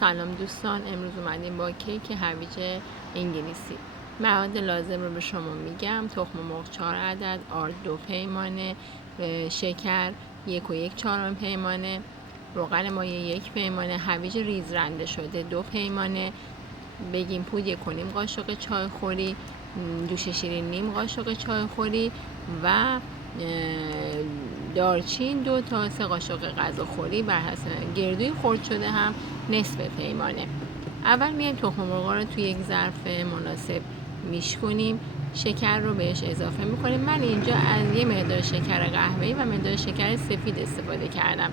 سلام دوستان، امروز اومدیم با کیک هویج انگلیسی. مواد لازم رو به شما میگم: تخم مرغ 4 عدد، آرد 2 پیمانه، شکر 1 و 1 چهارم پیمانه، روغن مایع 1 پیمانه، هویج ریز رنده شده 2 پیمانه، بیکینگ پود 1 و نیم قاشق چای خوری، جوش شیرین نیم قاشق چای خوری و دارچین 2 تا 3 قاشق غذاخوری بر حسب. گردوی خرد شده هم نصف پیمانه. اول میایم تخم مرغ رو توی یک ظرف مناسب میشکنیم، شکر رو بهش اضافه میکنیم. من اینجا از یه مقدار شکر قهوه‌ای و مقدار شکر سفید استفاده کردم.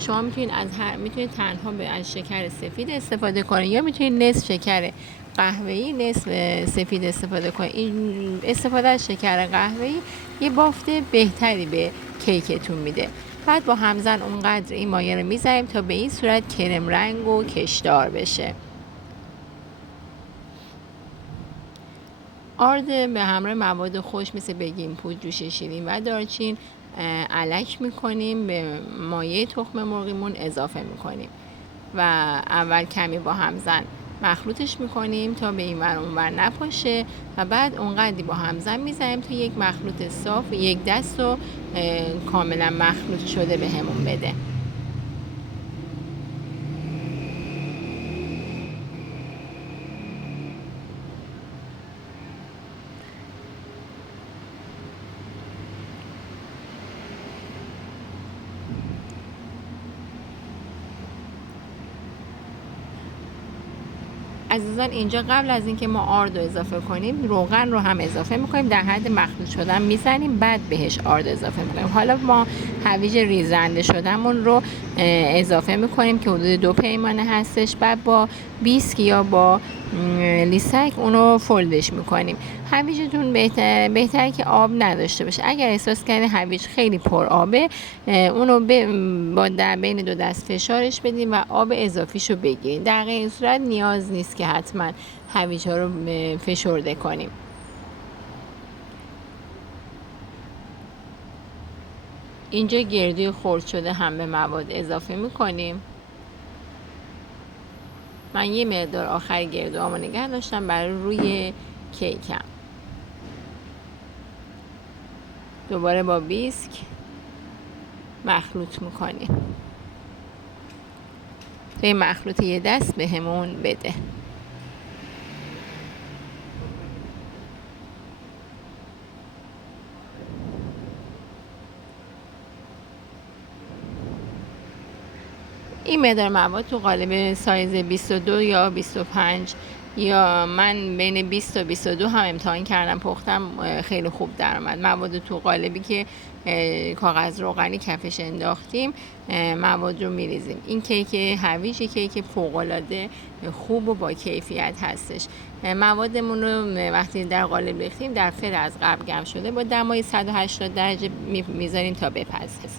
شما میتونید تنها از شکر سفید استفاده کنید یا میتونید نصف شکر قهوه‌ای نصف سفید استفاده کنید. این استفاده از شکر قهوه‌ای یه بافت بهتری به کیکتون میده. بعد با همزن اونقدر این مایه رو میذاریم تا به این صورت کرم رنگ و کشدار بشه. آرد به همراه مواد خوش مثل بیکینگ پود، جوش شیرین و دارچین الک میکنیم، به مایه تخم مرغیمون اضافه میکنیم و اول کمی با همزن مخلوطش میکنیم تا به این ور اون ور نپاشه و بعد اونقدری با همزن میزنیم تا یک مخلوط صاف و یک دست رو کاملا مخلوط شده به همون بده. عزیزان اینجا قبل از اینکه ما آرد رو اضافه کنیم روغن رو هم اضافه میکنیم، در حد مخلوط شدن میزنیم، بعد بهش آرد اضافه میکنیم. حالا ما هویج ریز رنده شدهمون رو اضافه میکنیم که حدود 2 پیمانه هستش. بعد با بیسک یا با لیسک اونو فولدش میکنیم. هویجتون بهتره که آب نداشته باشه. اگر احساس کردین هویج خیلی پر آبه، اونو با در بین 2 دست فشارش بدیم و آب اضافیشو بگیرین. در این صورت نیاز نیست که حتما هویج ها رو فشرده کنیم. اینجا گردوی خرد شده هم به مواد اضافه میکنیم. من یه مقدار آخر گردوهامو نگه داشتم برای روی کیکم. دوباره با بیسک مخلوط میکنیم تا این مخلوط یه دست به همون بده. این مقدار مواد تو قالب سایز 22 یا 25 یا من بین 20 تا 22 هم امتحان کردم پختم، خیلی خوب در اومد. مواد تو قالبی که کاغذ روغنی کفش انداختیم مواد رو میریزیم. این کیک هویج کیک فوق‌العاده خوب و با کیفیت هستش. موادمون رو وقتی در قالب ریختیم در فر از قبل گرم شده با دمای 180 درجه میذاریم تا بپزه.